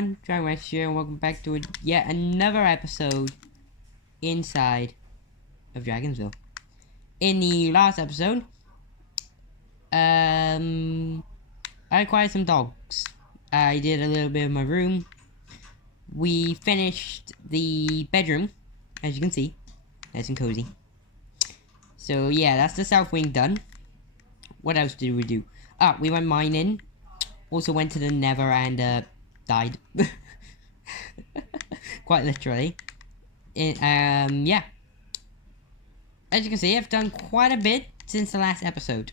everyone, Dragon here, and welcome back to yet another episode inside of Dragonsville. In the last episode, I acquired some dogs. I did a little bit of my room. We finished the bedroom, as you can see, nice and cozy. So yeah, that's the south wing done. What else did we do? Ah, we went mining. Also went to the Nether and died. Quite literally. Yeah. As you can see, I've done quite a bit since the last episode.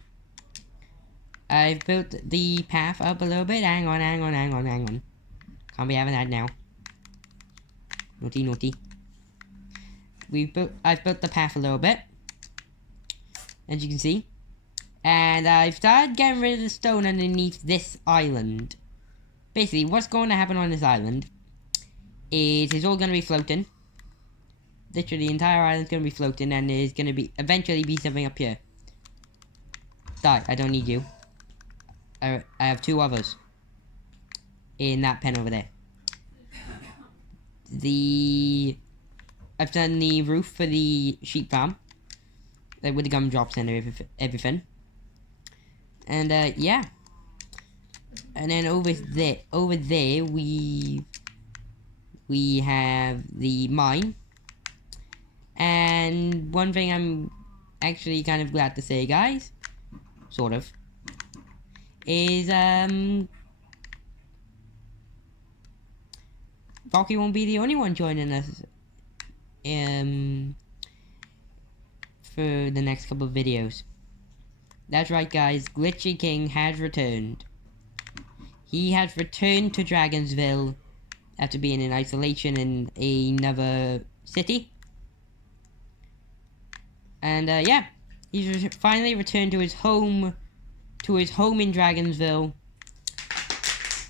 I've built the path up a little bit. Hang on. Can't be having that now. Naughty. I've built the path a little bit, as you can see. And I've started getting rid of the stone underneath this island. Basically, what's going to happen on this island is it's all going to be floating. Literally, the entire island's going to be floating, and there's going to be eventually be something up here. Die, I don't need you. I have two others in that pen over there. I've done the roof for the sheep farm, like with the gumdrops and everything. And yeah. And then over there we have the mine. And one thing I'm actually kind of glad to say, guys, sort of, is Rocky won't be the only one joining us for the next couple of videos. That's right, guys, Glitchy King has returned. He has returned to Dragonsville after being in isolation in another city. And yeah, he's finally returned to his home in Dragonsville.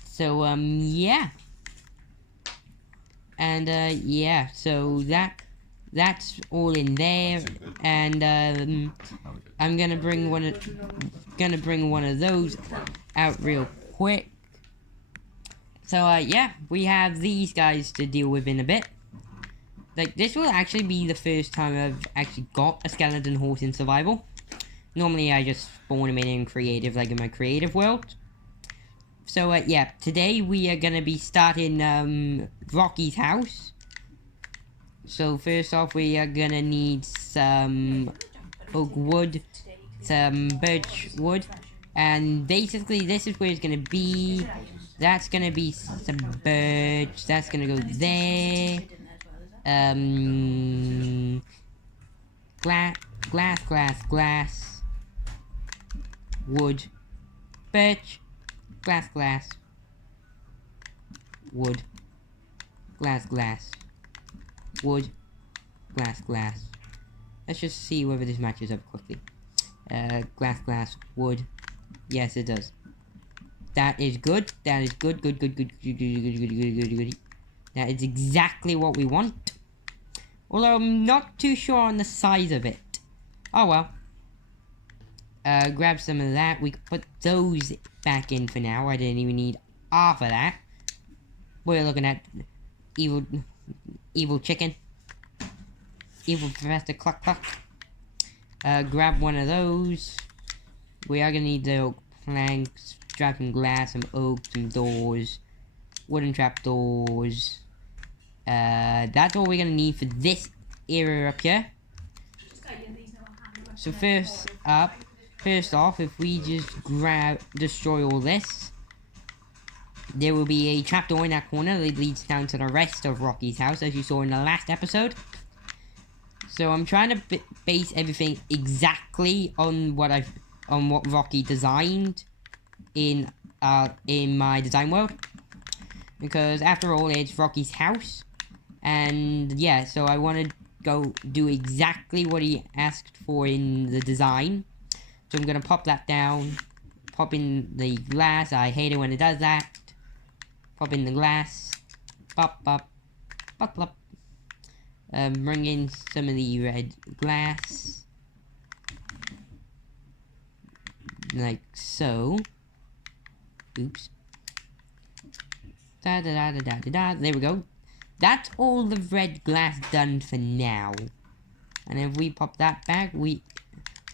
So yeah. And yeah, so that's all in there. And I'm gonna bring one of those out real quick. So yeah, we have these guys to deal with in a bit. Like, this will actually be the first time I've actually got a skeleton horse in survival. Normally I just spawn them in creative, like in my creative world. So yeah, today we are gonna be starting Rocky's house. So first off, we are gonna need some oak wood, some birch wood, and basically this is where it's gonna be. That's gonna be some birch, that's gonna go there. Glass, wood, birch, glass, wood, glass, wood, glass. Let's just see whether this matches up quickly. Glass, wood. Yes, it does. That is good. That is good. That is exactly what we want. Although I'm not too sure on the size of it. Oh well. Grab some of that. We could put those back in for now. I didn't even need half of that. We're looking at evil chicken. Evil Professor Cluck. Grab one of those. We are gonna need the oak planks, some glass, some oak, some doors, wooden trapdoors. That's all we're gonna need for this area up here. So first off, if we just destroy all this, there will be a trapdoor in that corner that leads down to the rest of Rocky's house, as you saw in the last episode. So I'm trying to base everything exactly on what Rocky designed in my design world, because after all, it's Rocky's house. And yeah, so I want to go do exactly what he asked for in the design. So I'm gonna pop that down, pop in the glass. I hate it when it does that. Pop in the glass, pop. Bring in some of the red glass, like so. Oops. Da da da da da da da. There we go. That's all the red glass done for now. And if we pop that back,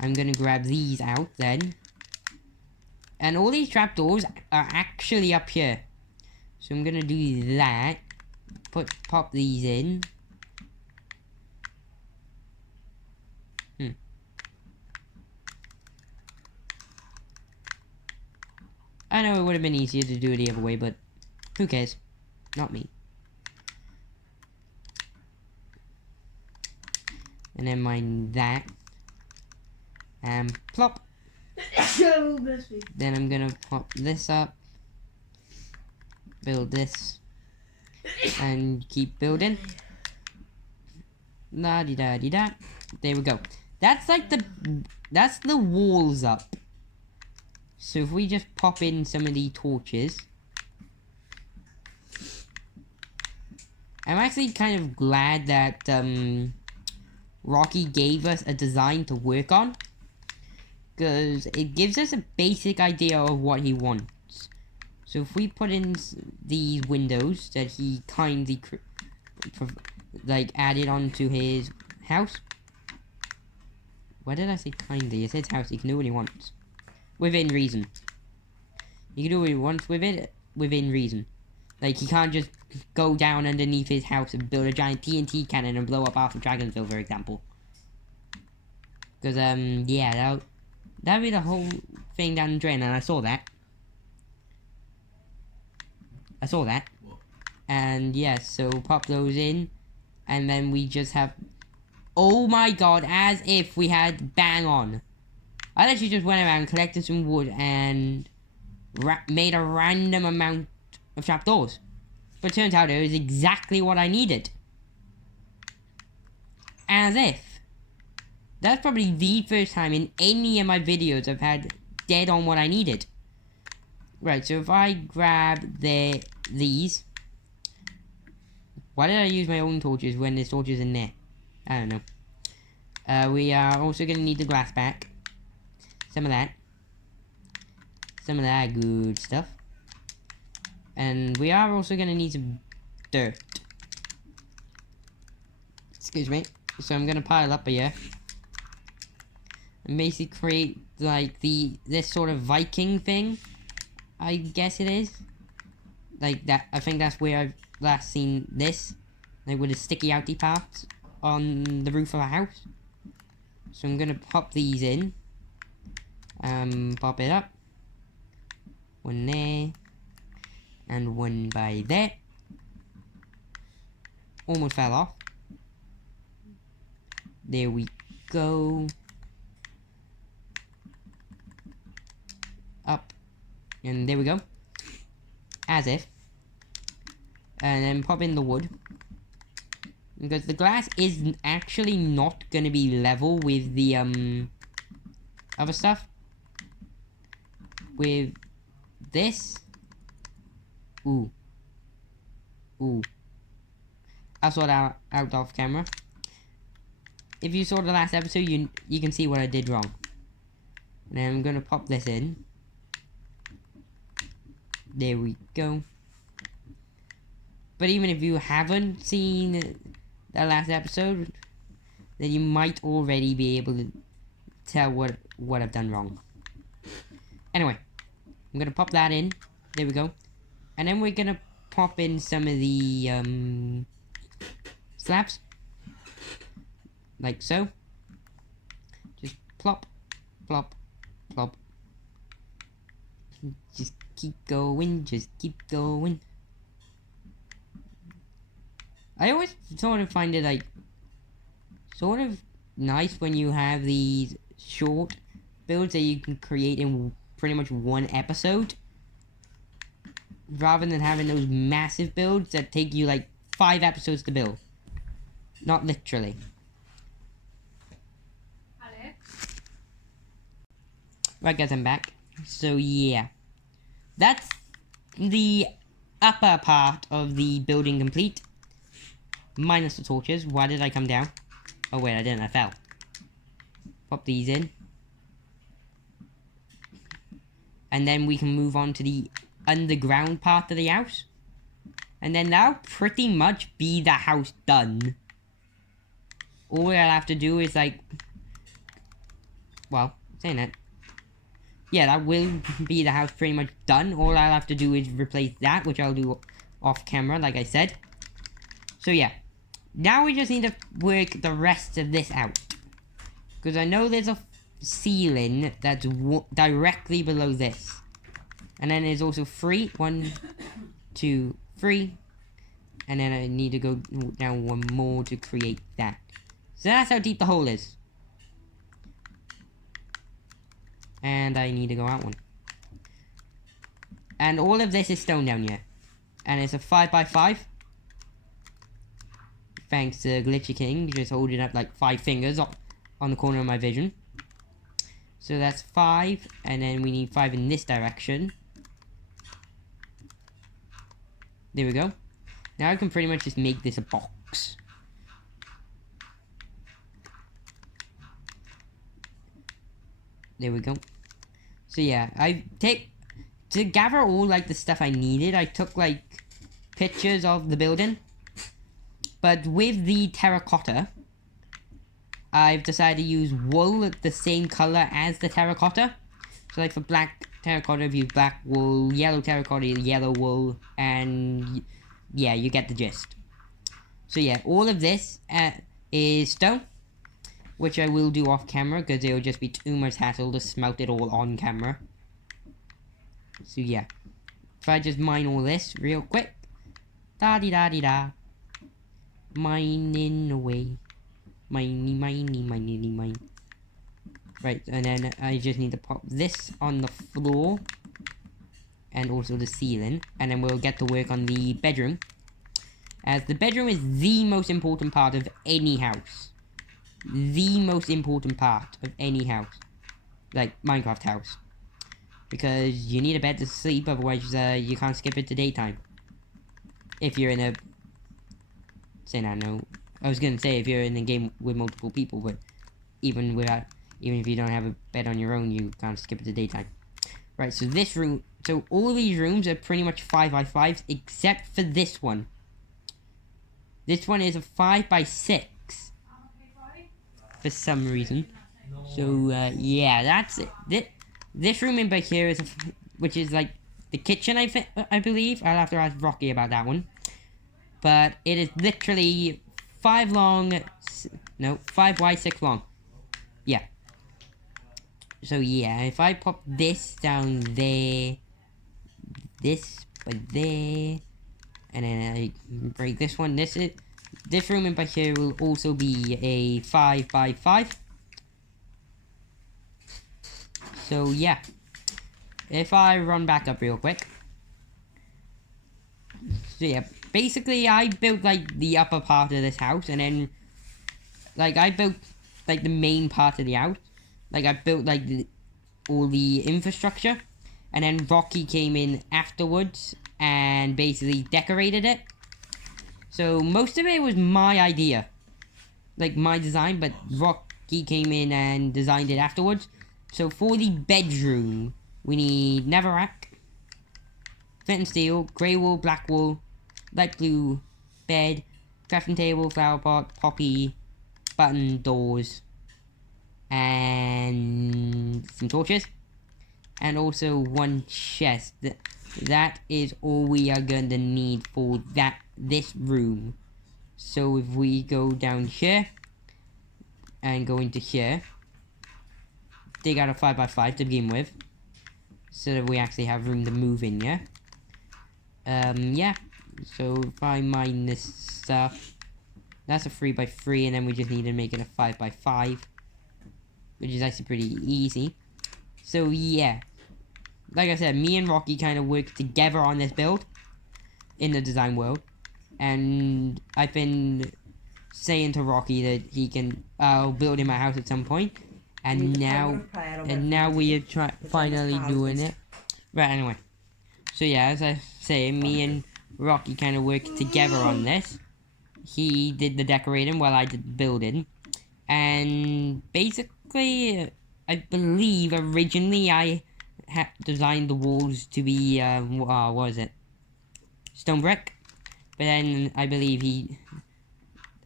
I'm gonna grab these out then. And all these trapdoors are actually up here. So I'm gonna do that. Pop these in. I know it would have been easier to do it the other way, but who cares? Not me. And then mine that. And plop. Then I'm gonna pop this up. Build this. And keep building. La di da di da. There we go. That's like that's the walls up. So if we just pop in some of the torches. I'm actually kind of glad that Rocky gave us a design to work on. Because it gives us a basic idea of what he wants. So if we put in these windows that he kindly added onto his house. Why did I say kindly? It's his house, he can do what he wants. Within reason. He can do what he wants with it, within reason. Like, he can't just go down underneath his house and build a giant TNT cannon and blow up half of Dragonsville, for example. Because, yeah, that'd be the whole thing down the drain, and I saw that. And, yeah, so pop those in, and then we just have... Oh my god, as if we had bang on. I literally just went around, collected some wood, and made a random amount of trapdoors. But it turns out it was exactly what I needed. As if. That's probably the first time in any of my videos I've had dead on what I needed. Right, so if I grab these. Why did I use my own torches when there's torches in there? I don't know. We are also going to need the glass back. Some of that. Some of that good stuff. And we are also going to need some dirt. Excuse me. So I'm going to pile up here. And basically create, like, this sort of Viking thing. I guess it is. Like, that. I think that's where I've last seen this. Like, with the sticky outy parts on the roof of a house. So I'm going to pop these in. Pop it up. One there. And one by there. Almost fell off. There we go. Up. And there we go. As if. And then pop in the wood. Because the glass is actually not going to be level with the other stuff. With this. Ooh. Ooh. I saw that out off camera. If you saw the last episode, you can see what I did wrong. And then I'm going to pop this in. There we go. But even if you haven't seen the last episode, then you might already be able to tell what I've done wrong. Anyway, I'm going to pop that in. There we go. And then we're going to pop in some of the slabs. Like so. Just plop, plop, plop. Just keep going, just keep going. I always sort of find it like sort of nice when you have these short builds that you can create in pretty much one episode, rather than having those massive builds that take you like 5 episodes to build. Not literally. Alex? Right guys, I'm back. So yeah, that's the upper part of the building complete. Minus the torches. Why did I come down? Oh wait, I didn't, I fell. Pop these in. And then we can move on to the underground part of the house. And then that'll pretty much be the house done. All I'll have to do is like... Well, saying that. Yeah, that will be the house pretty much done. All I'll have to do is replace that, which I'll do off camera, like I said. So yeah. Now we just need to work the rest of this out. Because I know there's a ceiling that's directly below this. And then there's also 3. 1, 2, 3. And then I need to go down 1 more to create that. So that's how deep the hole is. And I need to go out 1. And all of this is stone down here. And it's a 5x5. Thanks to Glitchy King, just holding up like 5 fingers on the corner of my vision. So that's 5, and then we need 5 in this direction. There we go. Now I can pretty much just make this a box. There we go. So yeah, to gather all like the stuff I needed, I took like pictures of the building. But with the terracotta, I've decided to use wool the same color as the terracotta. So like for black terracotta, I've used black wool, yellow terracotta, yellow wool, and yeah, you get the gist. So yeah, all of this is stone, which I will do off camera because it will just be too much hassle to smelt it all on camera. So yeah, if I just mine all this real quick, da-di-da-di-da. Mining away. Mine. Right, and then I just need to pop this on the floor. And also the ceiling. And then we'll get to work on the bedroom. As the bedroom is the most important part of any house. The most important part of any house. Like, Minecraft house. Because you need a bed to sleep, otherwise you can't skip it to daytime. If you're in a... I was gonna say if you're in a game with multiple people, but even if you don't have a bed on your own, you can't skip it to daytime. Right, so this room, so all these rooms are pretty much 5x5s, except for this one. This one is a 5x6 for some reason. So yeah, that's it. This room in back here is, which is like the kitchen, I believe. I'll have to ask Rocky about that one. But it is literally 5 wide, 6 long. Yeah. So yeah, if I pop this down there, this by there, and then I break this one, this room in back here will also be a 5x5. So yeah, if I run back up real quick. So yeah, basically I built like the upper part of this house, and then like I built like the main part of the house. Like I built like all the infrastructure, and then Rocky came in afterwards and basically decorated it. So most of it was my idea, like my design, but Rocky came in and designed it afterwards. So for the bedroom, we need netherrack, flint and steel, grey wool, black wool, light blue bed, crafting table, flower pot, poppy, button, doors, and some torches, and also 1 chest. That is all we are going to need for this room. So if we go down here and go into here, dig out a 5x5 to begin with, so that we actually have room to move in. Yeah. So if I mine this stuff, that's a 3x3, and then we just need to make it a 5x5, which is actually pretty easy. So yeah, like I said, me and Rocky kind of worked together on this build in the design world, and I've been saying to Rocky that I'll build him a house at some point, and now we are finally doing it. Right, anyway. So yeah, as I say, me and Rocky kind of worked together on this. He did the decorating while I did the building. And basically, I believe originally I designed the walls to be, what was it? Stone brick. but then I believe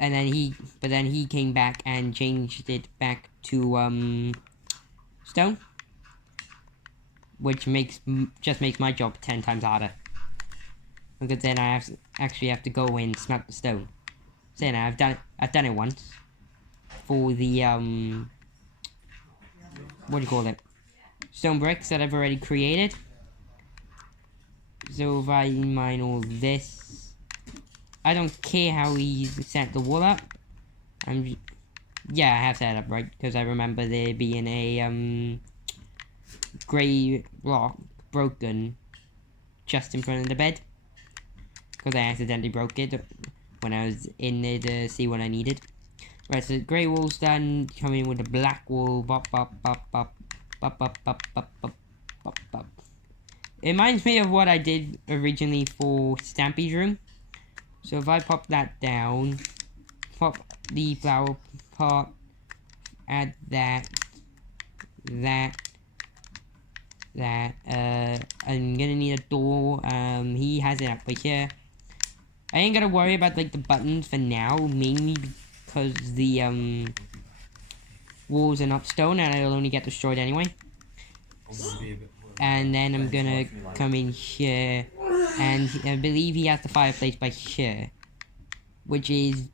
but then he came back and changed it back to stone, which just makes my job 10 times harder. Because then I actually have to go in and smelt the stone. So now I've done it once for the what do you call it? Stone bricks that I've already created. So if I mine all this, I don't care how he set the wall up. Yeah, I have set it up right because I remember there being a grey block broken just in front of the bed because I accidentally broke it when I was in there to see what I needed. Right, so the grey wall's done. Coming in with the black wall. Bop bop bop bop bop bop bop bop bop bop bop. It reminds me of what I did originally for Stampy's room. So if I pop that down, pop the flower pot, add that, I'm gonna need a door. He has it up right here. I ain't gonna worry about like the buttons for now, mainly because the walls are not stone and it'll only get destroyed anyway. And then I'm gonna come in here, and I believe he has the fireplace by here, which is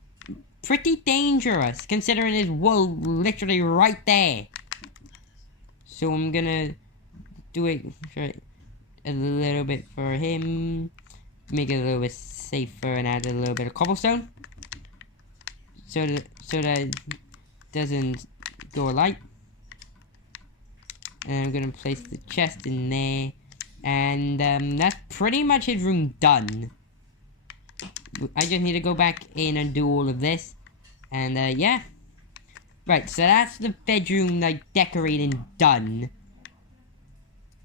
pretty dangerous considering his wool literally right there. So I'm gonna do it for a little bit for him, make it a little bit safer, and add a little bit of cobblestone so that it doesn't go light. And I'm gonna place the chest in there, and that's pretty much his room done. I just need to go back in and do all of this, and yeah. Right, so that's the bedroom like decorating done.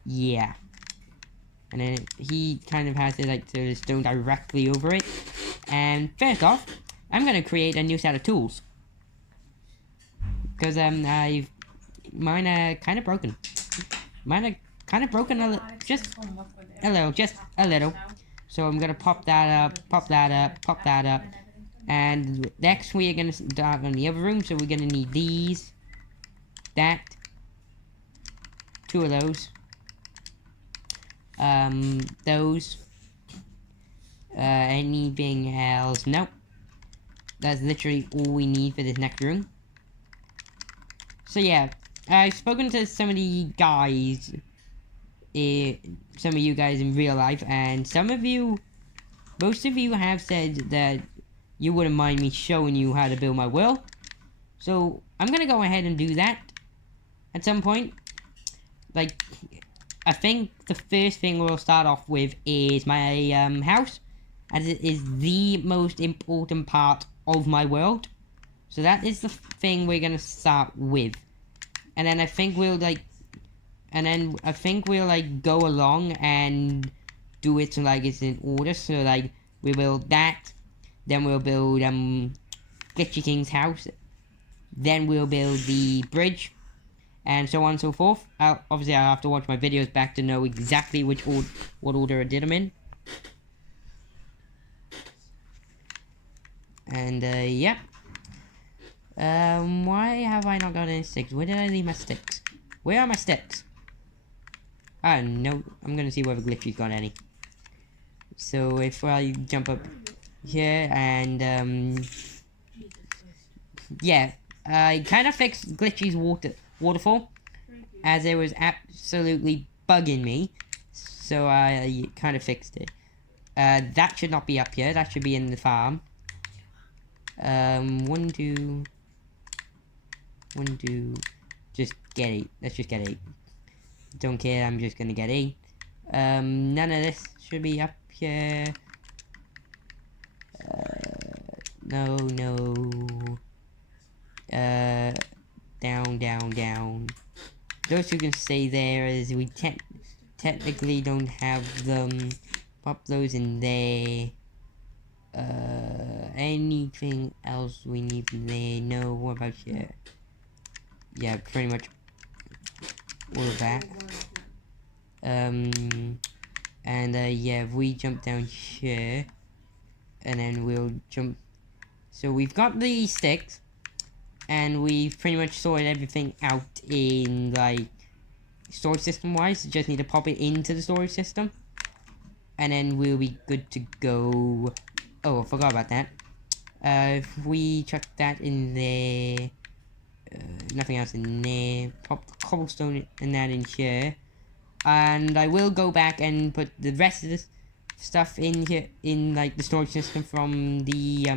Yeah. And then he kind of has it like so the stone directly over it. And first off, I'm gonna create a new set of tools. Because mine are kind of broken. Mine are kind of broken just a little. So I'm gonna pop that up, pop that up. And next we are gonna start on the other room, so we're gonna need these, that, 2 of those, those, anything else? Nope. That's literally all we need for this next room. So yeah, I've spoken to some of the guys, some of you guys in real life, and most of you have said that you wouldn't mind me showing you how to build my world. So I'm gonna go ahead and do that at some point. Like, I think the first thing we'll start off with is my house, as it is the most important part of my world. So that is the thing we're gonna start with, and then I think we'll go along and do it so like it's in order. So like we build that, then we'll build Glitchy King's house, then we'll build the bridge, and so on and so forth. Obviously I'll have to watch my videos back to know exactly what order I did them in. And yeah. Why have I not got any sticks? Where did I leave my sticks? Where are my sticks? Ah, no. I'm gonna see whether Glitchy's got any. So if I jump up here and yeah, I kind of fixed Glitchy's waterfall, as it was absolutely bugging me. So I kind of fixed it. That should not be up here. That should be in the farm. 1, 2. Just get 8. Let's just get 8. Don't care, I'm just gonna get 8. None of this should be up here. No. Down. Those two can stay there, as we technically don't have them. Pop those in there. Anything else we need from there? No. What about here? Yeah, pretty much all of that. And yeah, if we jump down here, and then we'll jump. So we've got the sticks, and we've pretty much sorted everything out in like storage system wise. Just need to pop it into the storage system, and then we'll be good to go. Oh, I forgot about that. If we chuck that in there, nothing else in there, pop the cobblestone and that in here, and I will go back and put the rest of this stuff in here in like the storage system from the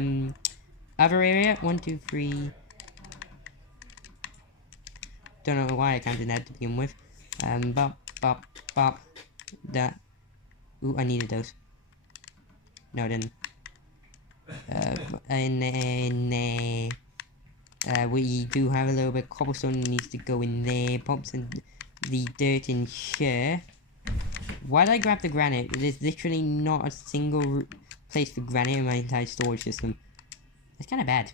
other area. 1 2 3. Don't know why I can't do that to begin with. Bop bop bop. That. Ooh, I needed those. No, I didn't. And then we do have a little bit of cobblestone that needs to go in there. Pop some the dirt in here. Why did I grab the granite? There's literally not a single place for granite in my entire storage system. That's kind of bad.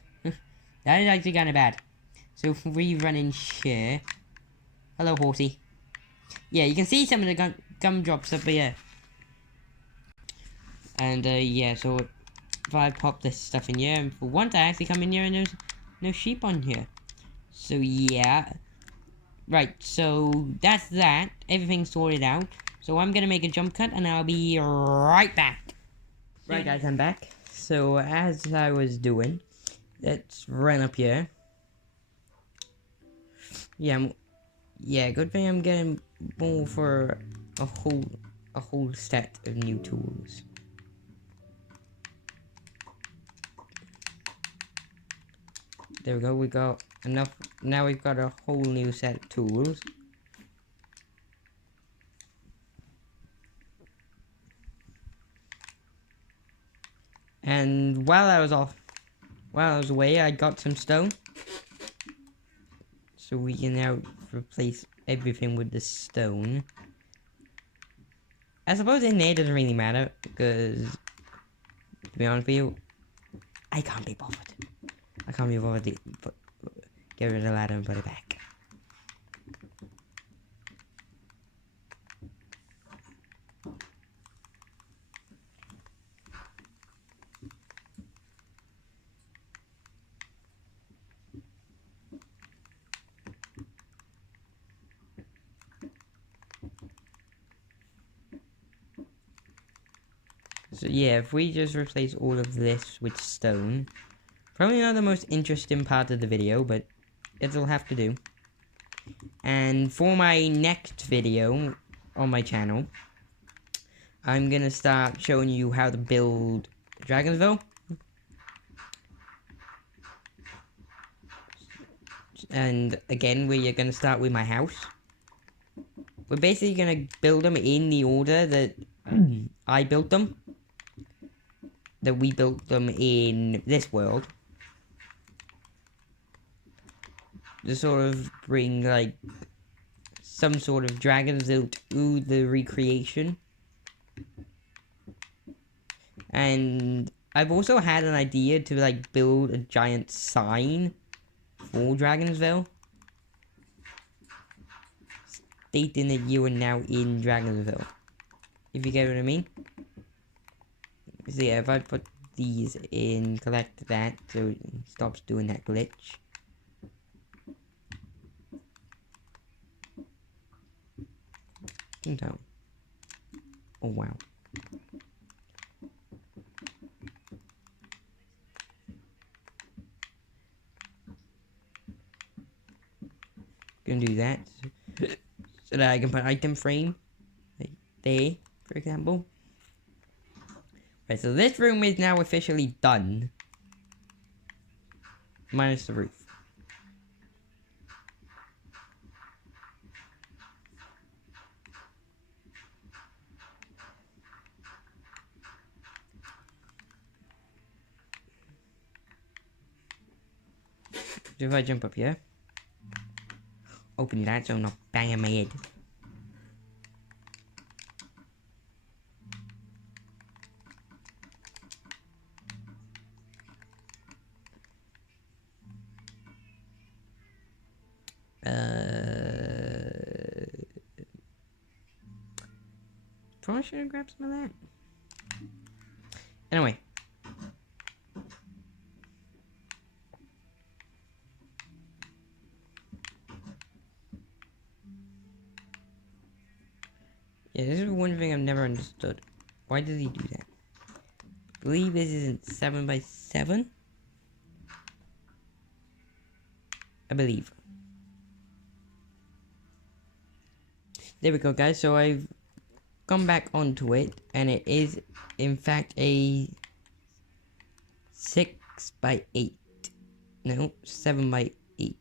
That is actually kind of bad. So if we run in here. Hello, horsey. Yeah, you can see some of the gumdrops up here. And yeah, so if I pop this stuff in here, and for once I actually come in here and there's no sheep on here. So yeah. Right, so that's that. Everything's sorted out. So I'm gonna make a jump cut and I'll be right back. Right guys, I'm back. So as I was doing, let's run up here. Yeah, good thing I'm getting more for a whole set of new tools. There we go, we got enough. Now we've got a whole new set of tools. And while I was away, I got some stone. So we can now replace everything with the stone. I suppose in there doesn't really matter, because, to be honest with you, I can't be bothered. I can't be bothered to get rid of the ladder and put it back. So yeah, if we just replace all of this with stone, probably not the most interesting part of the video, but it'll have to do. And for my next video on my channel, I'm gonna start showing you how to build Dragonsville. And again, we're gonna start with my house. We're basically gonna build them in the order that I built them. That we built them in this world. To sort of bring like some sort of Dragonsville to the recreation. And I've also had an idea to like build a giant sign for Dragonsville, stating that you are now in Dragonsville. If you get what I mean. So yeah, if I put these in, collect that so it stops doing that glitch. No. Oh wow. Gonna do that so that I can put item frame like there, for example. Right, so this room is now officially done. Minus the roof. So if I jump up here, open that so I'm not banging my head. Probably should have grabbed some of that. Anyway, one thing I've never understood. Why does he do that? I believe this isn't 7 by 7. I believe. There we go, guys. So I've gone back onto it, and it is, in fact, a 6 by 8. No, 7 by 8.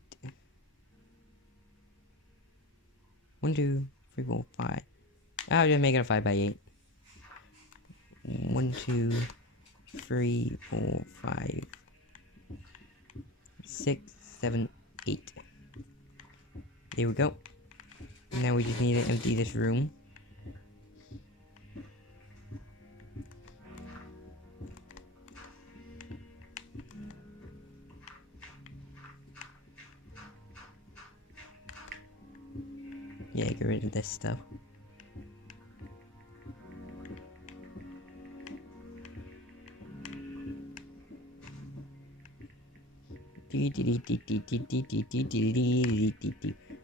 1, 2, 3, 4, 5. I'll just make it a 5 by 8. 1, 2, 3, 4, 5, 6, 7, 8. There we go. Now we just need to empty this room. Yeah, get rid of this stuff.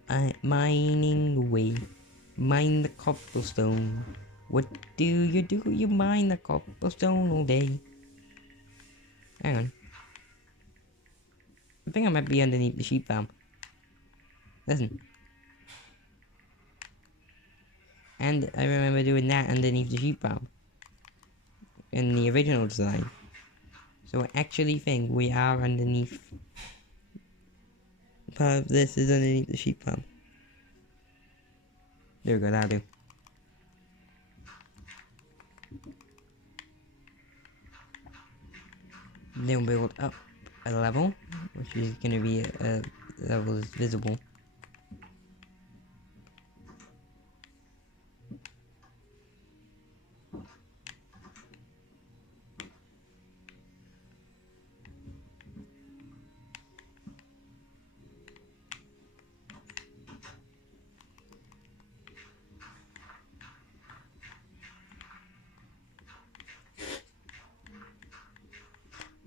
I'm mining away. Mine the cobblestone. What do? You mine the cobblestone all day. Hang on. I think I might be underneath the sheep farm. Listen. And I remember doing that underneath the sheep farm. In the original design. So I actually think we are underneath. Part of this is underneath the sheep farm. There we go, that'll do. Then we'll build up a level, which is going to be a level that's visible.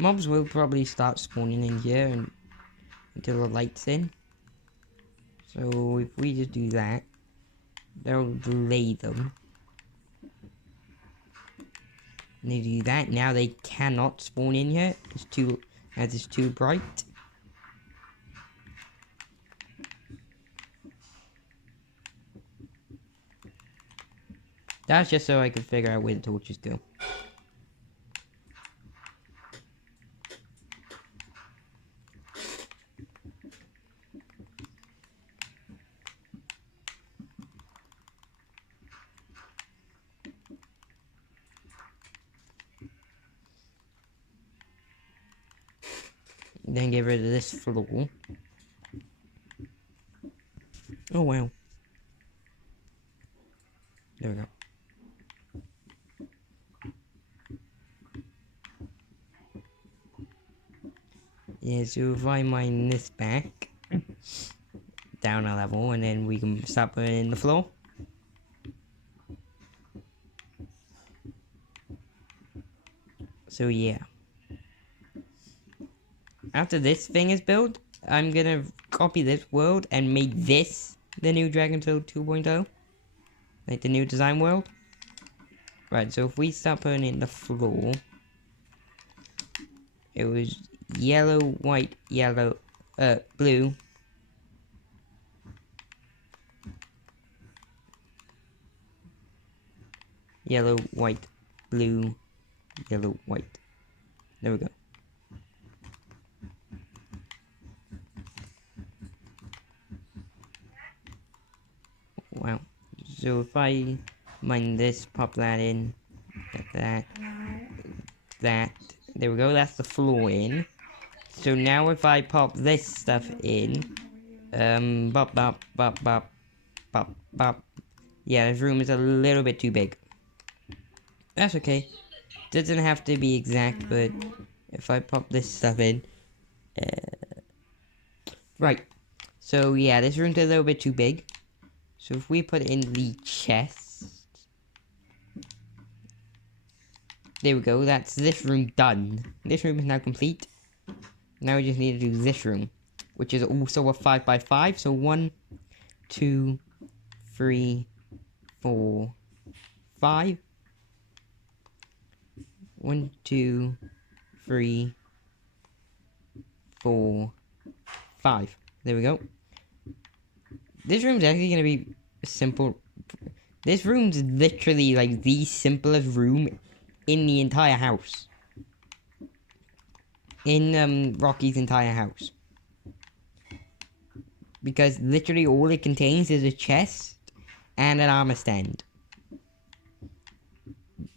Mobs will probably start spawning in here until the light's in. So if we just do that, that'll delay them. And they do that, now they cannot spawn in here. As it's too bright. That's just so I can figure out where the torches go. Then get rid of this floor. Oh wow. There we go. Yeah, so if I mine this back down a level, and then we can start putting in the floor. So yeah. After this thing is built, I'm gonna copy this world and make this the new Dragon Tail 2.0. Like the new design world. Right, so if we start putting in the floor, it was yellow, white, yellow, blue. Yellow, white, blue, yellow, white. There we go. Wow. So if I mine this, pop that in, get that. There we go, that's the floor in. So now if I pop this stuff in, bop, bop, bop, bop, bop, bop. Yeah, this room is a little bit too big. That's okay. Doesn't have to be exact, but if I pop this stuff in, right. So yeah, this room's a little bit too big. So if we put in the chest, there we go, that's this room done. This room is now complete. Now we just need to do this room, which is also a 5 by 5. So 1, 2, 3, 4, 5. 1, 2, 3, 4, 5. There we go. This room's actually gonna be simple. This room's literally like the simplest room in the entire house. In Rocky's entire house. Because literally all it contains is a chest and an armor stand.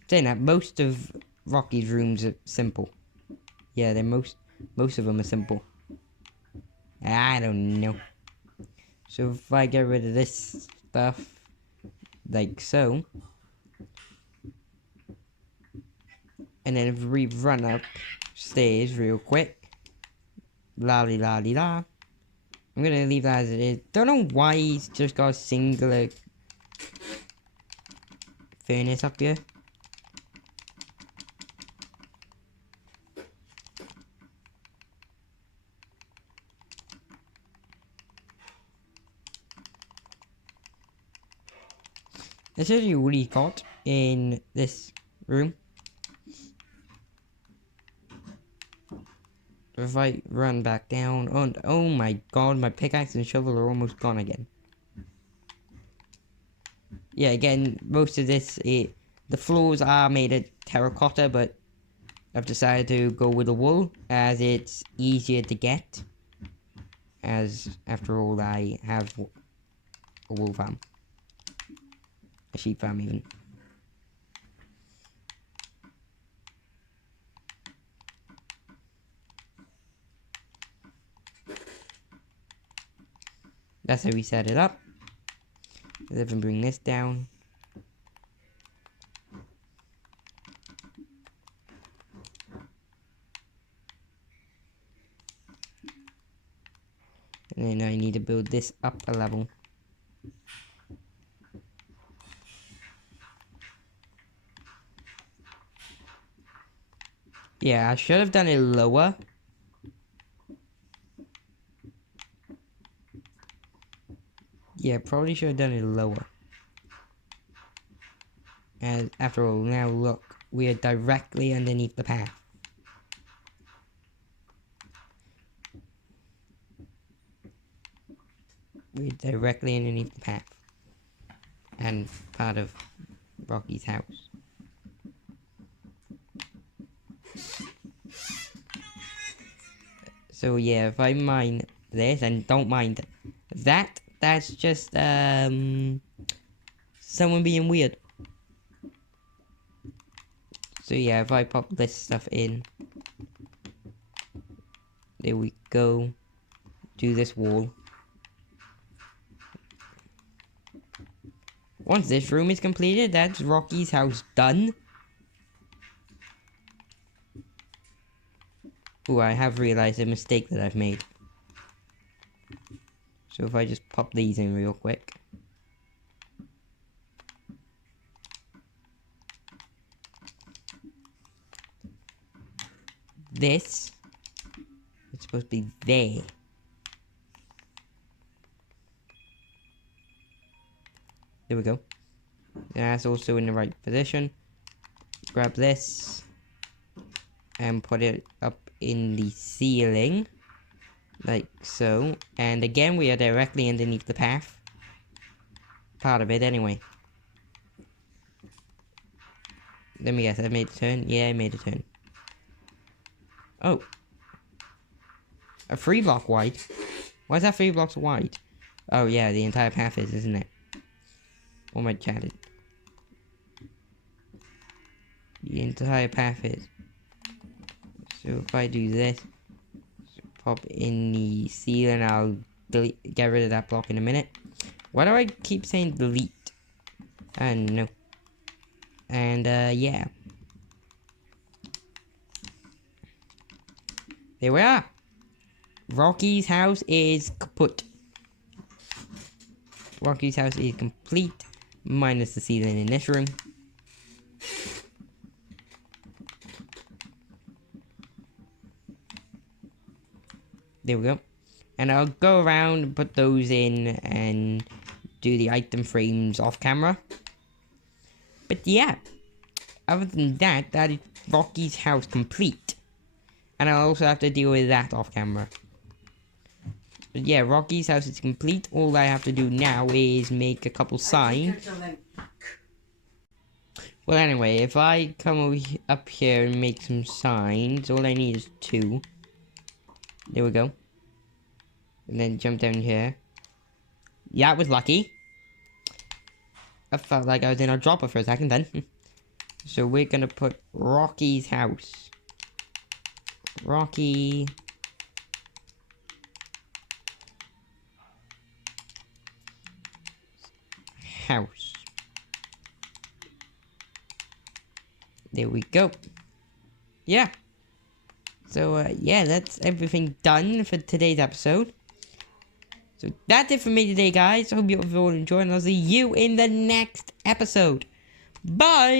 Saying that, most of Rocky's rooms are simple. Yeah, they're most of them are simple. I don't know. So if I get rid of this stuff, like so, and then if we run up stairs real quick, la di la di la, I'm gonna leave that as it is. Don't know why he's just got a singular furnace up here. This is what he got in this room. If I run back down, oh my god, my pickaxe and shovel are almost gone again. Yeah, again, most of this, the floors are made of terracotta, but I've decided to go with the wool as it's easier to get. As, after all, I have a wool farm. A sheep farm, even. That's how we set it up. Let's even bring this down. And then I need to build this up a level. Yeah, I should have done it lower. Yeah, probably should have done it lower. And after all, now look, we are directly underneath the path. We're directly underneath the path. And part of Rocky's house. So yeah, if I mine this, and don't mind that, that's just someone being weird. So yeah, if I pop this stuff in, there we go. Do this wall. Once this room is completed, that's Rocky's house done. Ooh, I have realized a mistake that I've made. So if I just pop these in real quick. This is supposed to be there. There we go. That's also in the right position. Grab this and put it up in the ceiling, like so. And again, we are directly underneath the path. Part of it, anyway. Let me guess, I made a turn? Yeah, I made a turn. Oh. A 3 block wide? Why is that 3 blocks wide? Oh yeah, the entire path is, isn't it? What am I chatted? The entire path is. So if I do this, pop in the ceiling, I'll get rid of that block in a minute. Why do I keep saying delete? No. And yeah. There we are. Rocky's house is kaput. Rocky's house is complete, minus the ceiling in this room. There we go. And I'll go around and put those in and do the item frames off camera. But yeah, other than that, that is Rocky's house complete. And I'll also have to deal with that off camera. But yeah, Rocky's house is complete. All I have to do now is make a couple signs. Well, anyway, if I come up here and make some signs, all I need is 2. There we go. And then jump down here. Yeah, it was lucky. I felt like I was in a dropper for a second then. So we're gonna put Rocky's house. Rocky. House. There we go. Yeah. So, yeah, that's everything done for today's episode. So that's it for me today, guys. I hope you all enjoyed, and I'll see you in the next episode. Bye!